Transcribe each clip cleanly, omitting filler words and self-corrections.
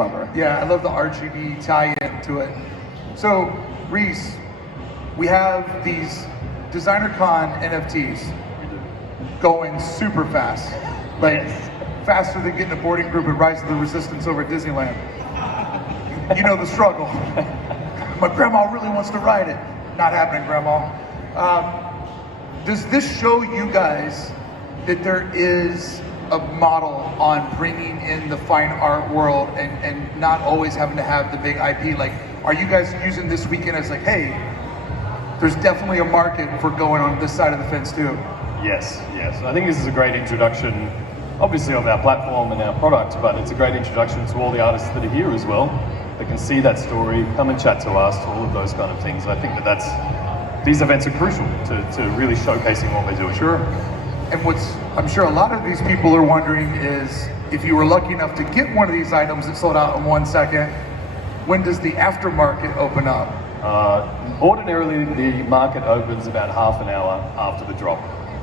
clever. Yeah, I love the RGB tie-in to it. So, Rhys, we have these DesignerCon NFTs going super fast. Like, faster than getting a boarding group at Rise of the Resistance over at Disneyland. You know the struggle. My grandma really wants to ride it. Not happening, Grandma. Does this show you guys that there is a model on bringing in the fine art world and not always having to have the big IP? Like, are you guys using this weekend as like, hey, there's definitely a market for going on this side of the fence too? Yes. I think this is a great introduction, obviously of our platform and our product, but it's a great introduction to all the artists that are here as well. They can see that story, come and chat to us, all of those kind of things. I think these events are crucial to really showcasing what we're doing. Sure. And I'm sure a lot of these people are wondering is, if you were lucky enough to get one of these items that sold out in 1 second, when does the aftermarket open up? Ordinarily, the market opens about half an hour after the drop.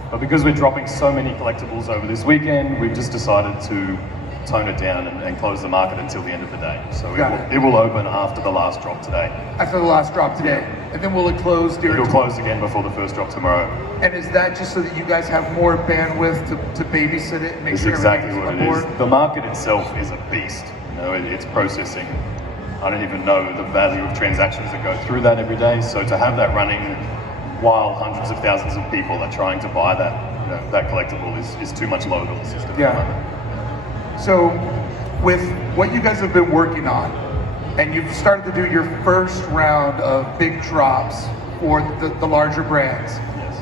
But because we're dropping so many collectibles over this weekend, we've just decided to tone it down and close the market until the end of the day. So it will open after the last drop today. After the last drop today. And then will it close during? It'll close again before the first drop tomorrow. And is that just so that you guys have more bandwidth to babysit it and make sure exactly what on it board? is. The market itself is a beast. You know, it's processing. I don't even know the value of transactions that go through that every day. So to have that running while hundreds of thousands of people are trying to buy that collectible is too much load on the system. Yeah. So with what you guys have been working on, and you've started to do your first round of big drops for the larger brands, Yes.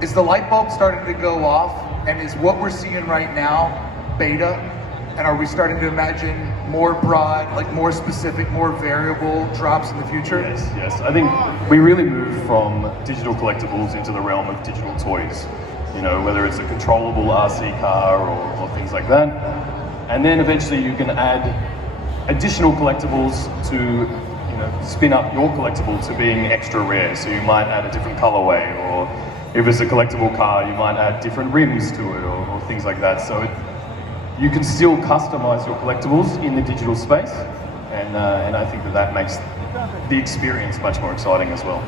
is the light bulb starting to go off? And is what we're seeing right now beta? And are we starting to imagine more broad, like more specific, more variable drops in the future? Yes. I think we really moved from digital collectibles into the realm of digital toys. You know, whether it's a controllable RC car or things like that. And then eventually you can add additional collectibles to, spin up your collectible to being extra rare. So you might add a different colorway, or if it's a collectible car, you might add different rims to it, or things like that. So you can still customize your collectibles in the digital space, and I think that makes the experience much more exciting as well.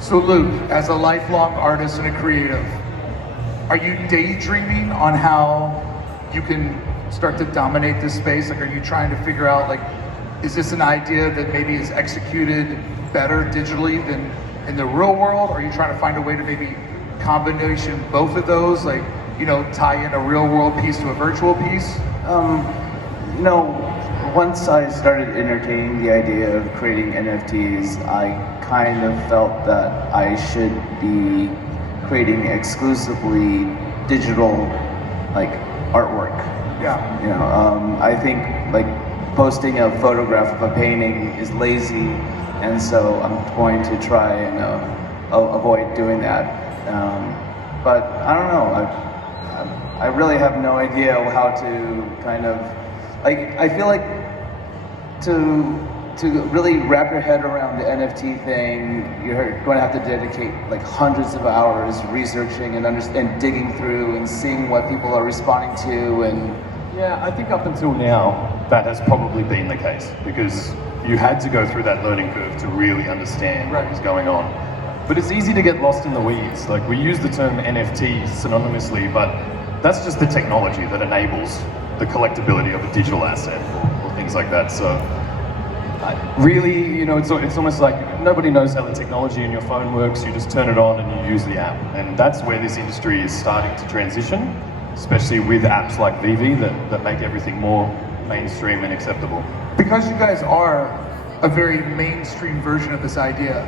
So Luke, as a lifelong artist and a creative, are you daydreaming on how you can start to dominate this space? Like, are you trying to figure out, like, is this an idea that maybe is executed better digitally than in the real world? Or are you trying to find a way to maybe combination both of those, like, tie in a real world piece to a virtual piece? Once I started entertaining the idea of creating NFTs, I kind of felt that I should be creating exclusively digital, like, artwork. Yeah. I think like posting a photograph of a painting is lazy, and so I'm going to try and avoid doing that. But I don't know. I really have no idea how to kind of I feel like to really wrap your head around the NFT thing, you're going to have to dedicate like hundreds of hours researching and digging through and seeing what people are responding to. And yeah, I think up until now that has probably been the case, because you had to go through that learning curve to really understand what was going on. But it's easy to get lost in the weeds. Like, we use the term NFT synonymously, but that's just the technology that enables the collectability of a digital asset or things like that. So really, it's almost like nobody knows how the technology in your phone works. You just turn it on and you use the app. And that's where this industry is starting to transition, especially with apps like Veve that make everything more mainstream and acceptable. Because you guys are a very mainstream version of this idea,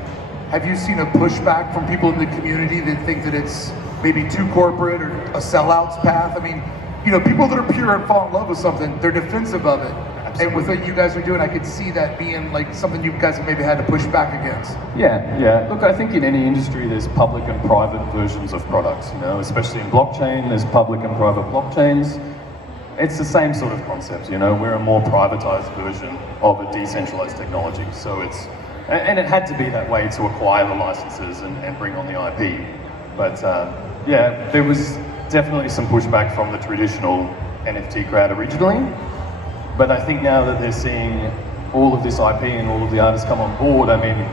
have you seen a pushback from people in the community that think that it's maybe too corporate or a sellout's path? I mean, people that are pure and fall in love with something, they're defensive of it. Absolutely. And with what you guys are doing, I could see that being like something you guys have maybe had to push back against. Yeah. Look, I think in any industry there's public and private versions of products, especially in blockchain, there's public and private blockchains. It's the same sort of concept, we're a more privatized version of a decentralized technology. So and it had to be that way to acquire the licenses and bring on the IP. But there was definitely some pushback from the traditional NFT crowd originally. But I think now that they're seeing all of this IP and all of the artists come on board, I mean,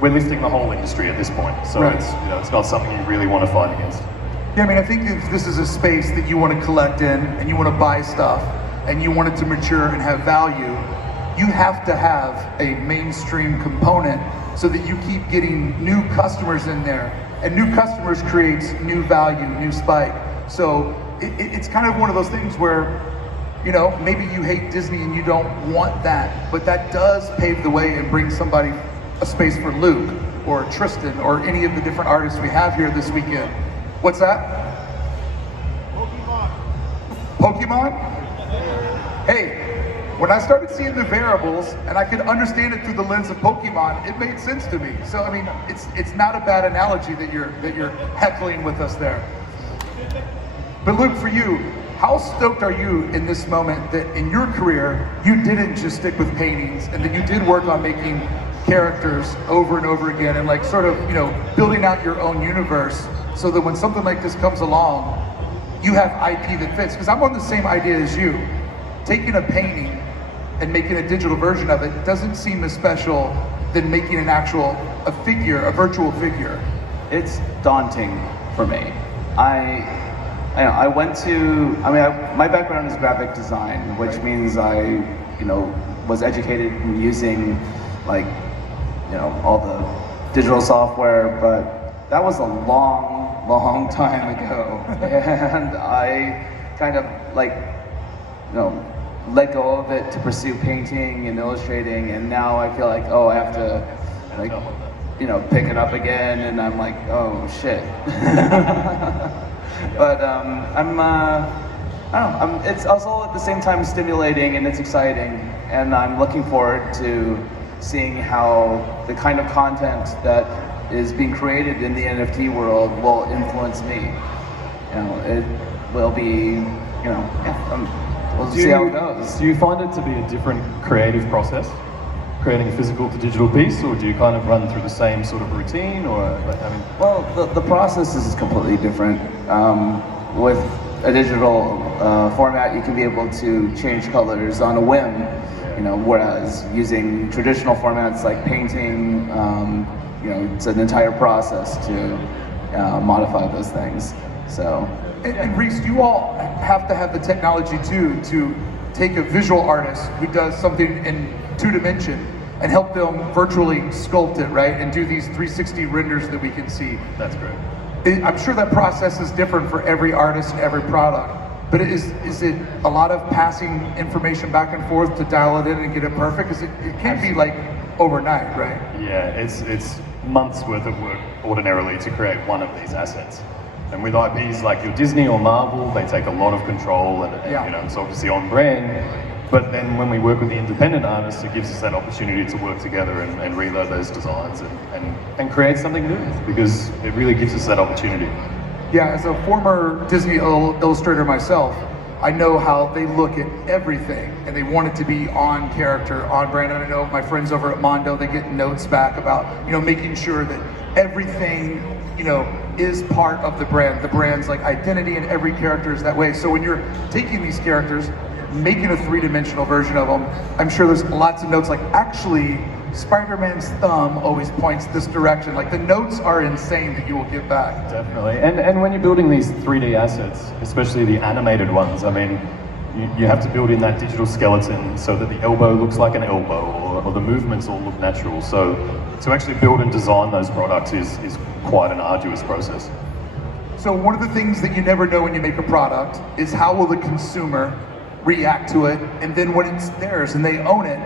we're lifting the whole industry at this point. So Right. it's, you know, it's not something you really want to fight against. Yeah, I mean, I think if this is a space that you want to collect in and you want to buy stuff and you want it to mature and have value, you have to have a mainstream component so that you keep getting new customers in there. And new customers creates new value, new spike. So it's kind of one of those things where, you know, maybe you hate Disney and you don't want that, but that does pave the way and bring somebody a space for Luke or Tristan or any of the different artists we have here this weekend. What's that? Pokemon? Hey, when I started seeing the variables and I could understand it through the lens of Pokemon, it made sense to me. So I mean, it's not a bad analogy that you're heckling with us there. But Luke, for you, how stoked are you in this moment that in your career you didn't just stick with paintings and that you did work on making characters over and over again and like sort of, you know, building out your own universe so that when something like this comes along, you have IP that fits? Because I'm on the same idea as you. Taking a painting and making a digital version of it doesn't seem as special than making a figure, a virtual figure. It's daunting for me. I went to, my background is graphic design, which means I, you know, was educated in using like, you know, all the digital software, but that was a long time ago. And I kind of like, you know, let go of it to pursue painting and illustrating, and now I feel like, oh, I have to like, you know, pick it up again, and I'm like, oh shit. But I don't know, it's also at the same time stimulating and it's exciting, and I'm looking forward to seeing how the kind of content that is being created in the NFT world will influence me. You know, it will be, you know, yeah, we'll see how it goes. Do you find it to be a different creative process, creating a physical to digital piece, or do you kind of run through the same sort of routine, or like, I mean? Well, the process is completely different. With a digital format, you can be able to change colors on a whim, you know, whereas using traditional formats like painting, you know, it's an entire process to modify those things. So. And Rhys, you all have to have the technology too to take a visual artist who does something in 2D and help them virtually sculpt it, right? And do these 360 renders that we can see. That's great. I'm sure that process is different for every artist and every product, but is it a lot of passing information back and forth to dial it in and get it perfect? Because it can't be like overnight, right? Yeah, it's months worth of work ordinarily to create one of these assets. And with IPs like your Disney or Marvel, they take a lot of control and you know, it's obviously on brand. But then when we work with the independent artists, it gives us that opportunity to work together and reload those designs and create something new, because it really gives us that opportunity. Yeah, as a former Disney illustrator myself, I know how they look at everything and they want it to be on character, on brand. And I know my friends over at Mondo, they get notes back about, you know, making sure that everything, you know, is part of the brand. The brand's like identity, and every character is that way. So when you're taking these characters, making a three-dimensional version of them, I'm sure there's lots of notes like, actually, Spider-Man's thumb always points this direction. Like, the notes are insane that you will get back. Definitely. And when you're building these 3D assets, especially the animated ones, I mean, you have to build in that digital skeleton so that the elbow looks like an elbow, or the movements all look natural. So to actually build and design those products is quite an arduous process. So one of the things that you never know when you make a product is how will the consumer react to it, and then when it's theirs and they own it,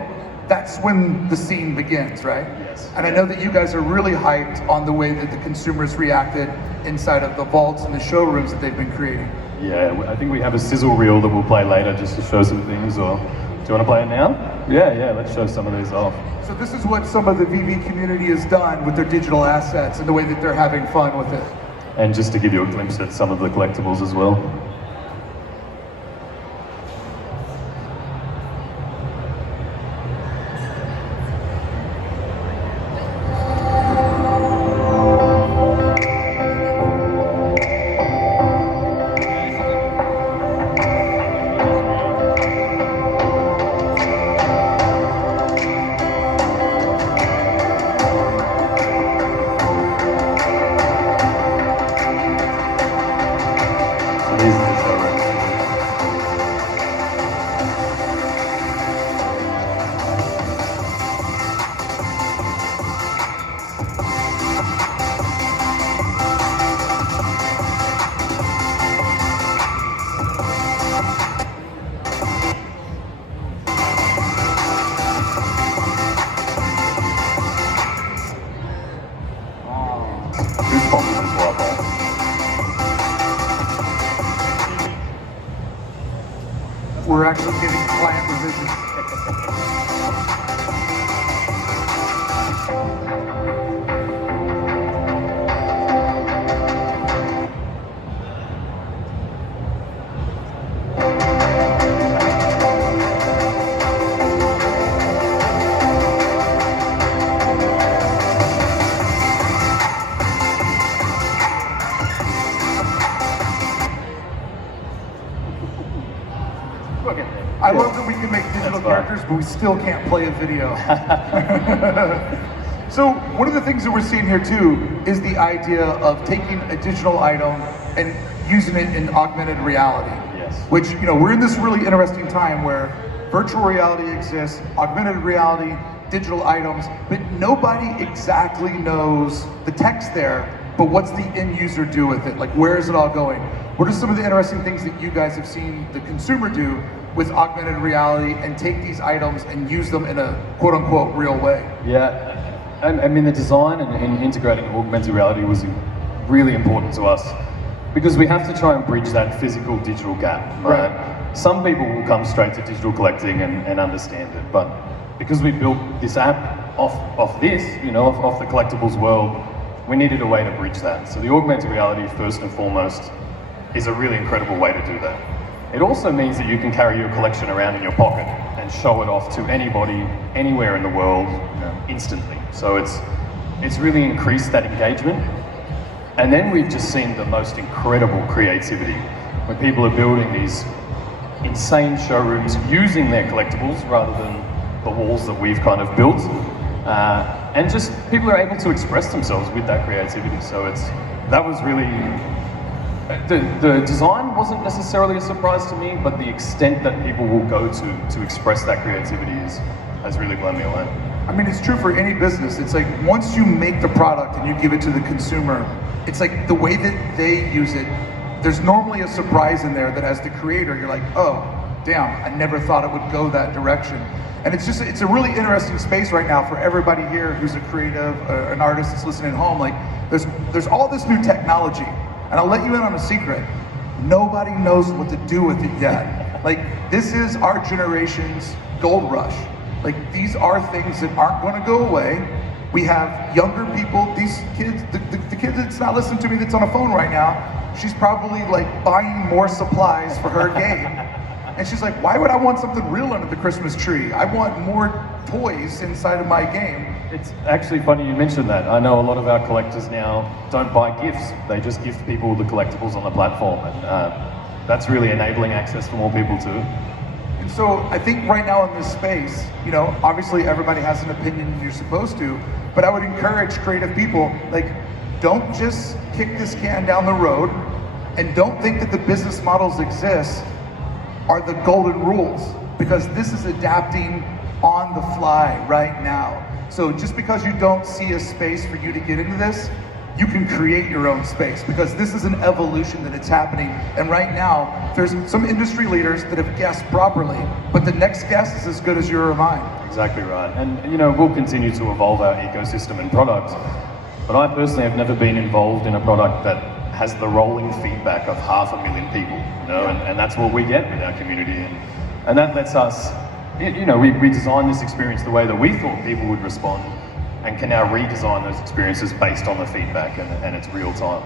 that's when the scene begins, right? Yes. And I know that you guys are really hyped on the way that the consumers reacted inside of the vaults and the showrooms that they've been creating. Yeah, I think we have a sizzle reel that we'll play later just to show some things, or do you want to play it now? Yeah, let's show some of these off. So this is what some of the Veve community has done with their digital assets and the way that they're having fun with it. And just to give you a glimpse at some of the collectibles as well. actually giving client revisions. I love that we can make digital characters, but we still can't play a video. So one of the things that we're seeing here too is the idea of taking a digital item and using it in augmented reality. Yes. Which, you know, we're in this really interesting time where virtual reality exists, augmented reality, digital items, but nobody exactly knows the text there, but what's the end user do with it? Like, where is it all going? What are some of the interesting things that you guys have seen the consumer do with augmented reality and take these items and use them in a quote unquote real way? Yeah, I mean the design and integrating augmented reality was really important to us because we have to try and bridge that physical digital gap, right? Some people will come straight to digital collecting and understand it, but because we built this app off this, you know, off the collectibles world, we needed a way to bridge that. So the augmented reality, first and foremost, is a really incredible way to do that. It also means that you can carry your collection around in your pocket and show it off to anybody, anywhere in the world, you know, instantly. So it's really increased that engagement. And then we've just seen the most incredible creativity when people are building these insane showrooms using their collectibles rather than the walls that we've kind of built. And just people are able to express themselves with that creativity. So that was really, the design wasn't necessarily a surprise to me, but the extent that people will go to express that creativity has really blown me away. I mean, it's true for any business. It's like once you make the product and you give it to the consumer, it's like the way that they use it, there's normally a surprise in there that as the creator, you're like, oh, damn, I never thought it would go that direction. And it's a really interesting space right now for everybody here who's a creative, an artist that's listening at home. Like, there's all this new technology. And I'll let you in on a secret. Nobody knows what to do with it yet. Like, this is our generation's gold rush. Like, these are things that aren't going to go away. We have younger people, these kids, the kid that's not listening to me that's on a phone right now, she's probably like buying more supplies for her game. And she's like, why would I want something real under the Christmas tree? I want more toys inside of my game. It's actually funny you mentioned that. I know a lot of our collectors now don't buy gifts. They just gift people the collectibles on the platform. And that's really enabling access for more people too. And so I think right now in this space, you know, obviously everybody has an opinion and you're supposed to, but I would encourage creative people, like, don't just kick this can down the road and don't think that the business models exist are the golden rules, because this is adapting on the fly right now. So just because you don't see a space for you to get into this, you can create your own space, because this is an evolution that it's happening. And right now, there's some industry leaders that have guessed properly, but the next guess is as good as your or mine. Exactly right. And you know, we'll continue to evolve our ecosystem and products, but I personally have never been involved in a product that has the rolling feedback of 500,000 people, you know, and that's what we get with our community. And that lets us, you know, we design this experience the way that we thought people would respond, and can now redesign those experiences based on the feedback, and it's real time.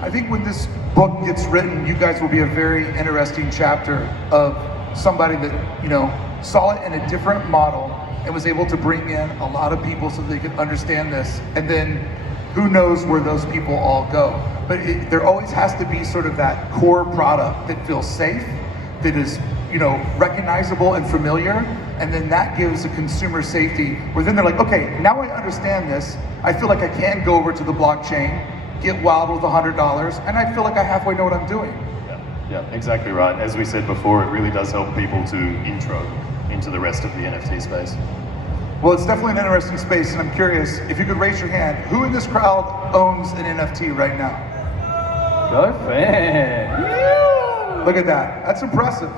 I think when this book gets written, you guys will be a very interesting chapter of somebody that, you know, saw it in a different model and was able to bring in a lot of people so they could understand this. And then who knows where those people all go. But there always has to be sort of that core product that feels safe, that is, you know, recognizable and familiar, and then that gives a consumer safety where then they're like, okay, now I understand this. I feel like I can go over to the blockchain, get wild with $100, and I feel like I halfway know what I'm doing. Yeah, exactly right. As we said before, it really does help people to intro into the rest of the NFT space. Well, it's definitely an interesting space, and I'm curious, if you could raise your hand, who in this crowd owns an NFT right now? Go fan! Look at that, that's impressive.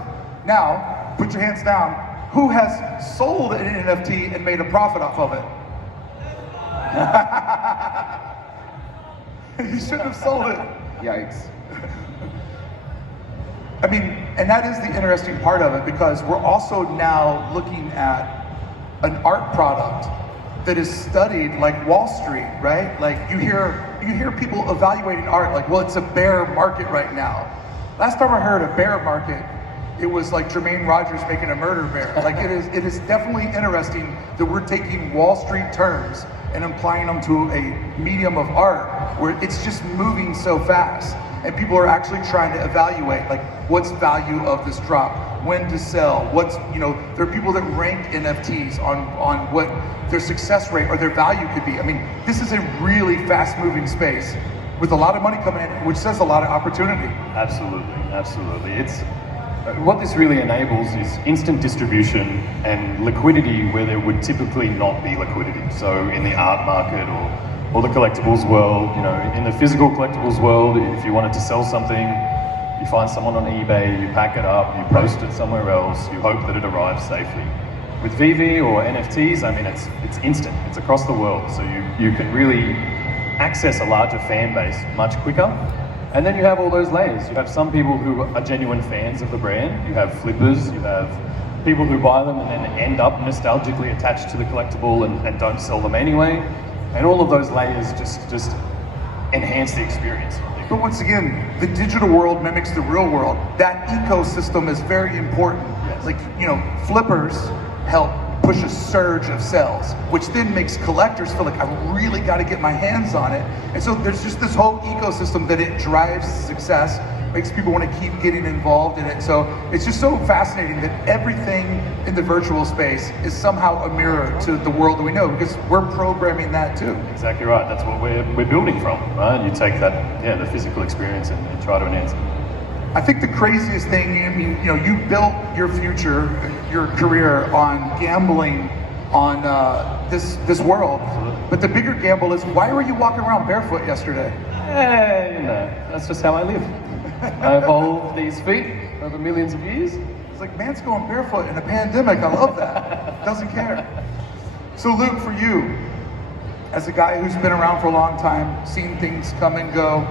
Now, put your hands down. Who has sold an NFT and made a profit off of it? You shouldn't have sold it. Yikes. I mean, and that is the interesting part of it, because we're also now looking at an art product that is studied like Wall Street, right? Like you hear people evaluating art like, well, it's a bear market right now. Last time I heard a bear market, it was like Jermaine Rogers making a murder bear. Like it is definitely interesting that we're taking Wall Street terms and applying them to a medium of art where it's just moving so fast. And people are actually trying to evaluate, like, what's value of this drop, when to sell, what's, you know, there are people that rank NFTs on what their success rate or their value could be. I mean, this is a really fast moving space with a lot of money coming in, which says a lot of opportunity. Absolutely, absolutely. It's what this really enables is instant distribution and liquidity where there would typically not be liquidity. So in the art market or the collectibles world, you know, in the physical collectibles world, if you wanted to sell something, you find someone on eBay, you pack it up, you post it somewhere else, you hope that it arrives safely. With Veve or NFTs, I mean, it's instant, it's across the world, so you can really access a larger fan base much quicker. And then you have all those layers. You have some people who are genuine fans of the brand, you have flippers, you have people who buy them and then end up nostalgically attached to the collectible and don't sell them anyway. And all of those layers just enhance the experience. But once again, the digital world mimics the real world. That ecosystem is very important. Yes. Like, you know, flippers help push a surge of sales, which then makes collectors feel like, I really got to get my hands on it. And so there's just this whole ecosystem that it drives success, makes people want to keep getting involved in it. So it's just so fascinating that everything in the virtual space is somehow a mirror to the world that we know, because we're programming that too. Exactly right. That's what we're building from, right? You take that, the physical experience and try to enhance it. I think the craziest thing, you built your future, your career on gambling on this world. But the bigger gamble is, why were you walking around barefoot yesterday? That's just how I live. I evolved these feet over millions of years. It's like, man's going barefoot in a pandemic. I love that. Doesn't care. So Luke, for you, as a guy who's been around for a long time, seen things come and go,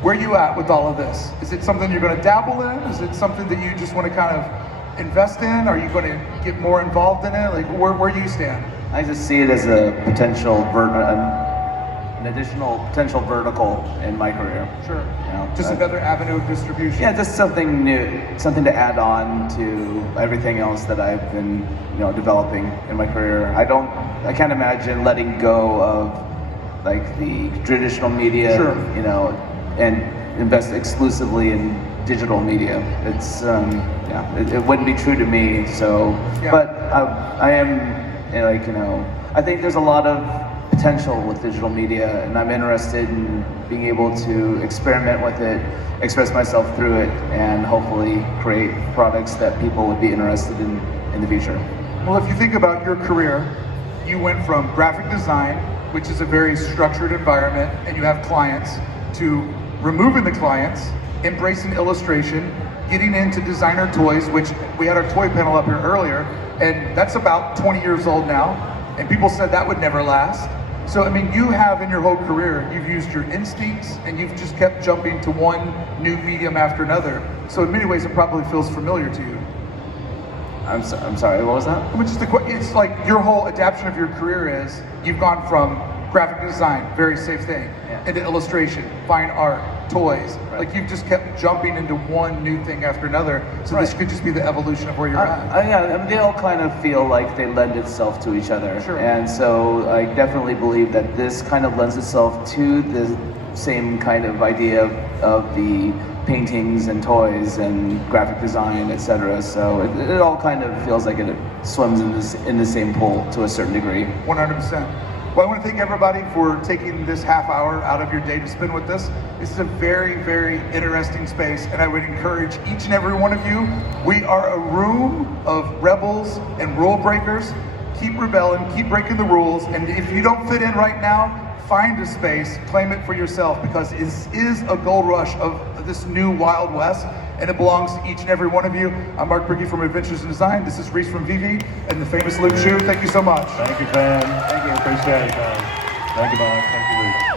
where are you at with all of this? Is it something you're going to dabble in? Is it something that you just want to kind of invest in? Are you going to get more involved in it? Like, where do you stand? I just see it as a potential an additional potential vertical in my career. Sure. You know, just another avenue of distribution. Yeah, just something new, something to add on to everything else that I've been, developing in my career. I can't imagine letting go of like the traditional media, Sure. And invest exclusively in digital media. It's it wouldn't be true to me. So, Yeah. but I am I think there's a lot of potential with digital media, and I'm interested in being able to experiment with it, express myself through it, and hopefully create products that people would be interested in the future. Well, if you think about your career, you went from graphic design, which is a very structured environment, and you have clients, to removing the clients, embracing illustration, getting into designer toys, which we had our toy panel up here earlier, and that's about 20 years old now, and people said that would never last. So, I mean, you have in your whole career, you've used your instincts and you've just kept jumping to one new medium after another. So in many ways, it probably feels familiar to you. I'm sorry, what was that? I mean, it's like your whole adaptation of your career is, you've gone from graphic design, very safe thing, Yeah. into illustration, fine art, toys. Right. Like you've just kept jumping into one new thing after another. So Right. this could just be the evolution of where you're at. Yeah, they all kind of feel like they lend itself to each other. Sure. And so I definitely believe that this kind of lends itself to the same kind of idea of the paintings and toys and graphic design, etc. So it all kind of feels like it swims in the same pool to a certain degree. 100%. Well, I want to thank everybody for taking this half hour out of your day to spend with us. This is a very, very interesting space, and I would encourage each and every one of you. We are a room of rebels and rule breakers. Keep rebelling, keep breaking the rules, and if you don't fit in right now, find a space, claim it for yourself, because it is a gold rush of this new Wild West, and it belongs to each and every one of you. I'm Mark Bricky from Adventures in Design. This is Rhys from Veve, and the famous Luke Chueh. Thank you so much. Thank you, Ben. Thank you. Appreciate it, guys. Thank you, Bob. Thank you, Luke.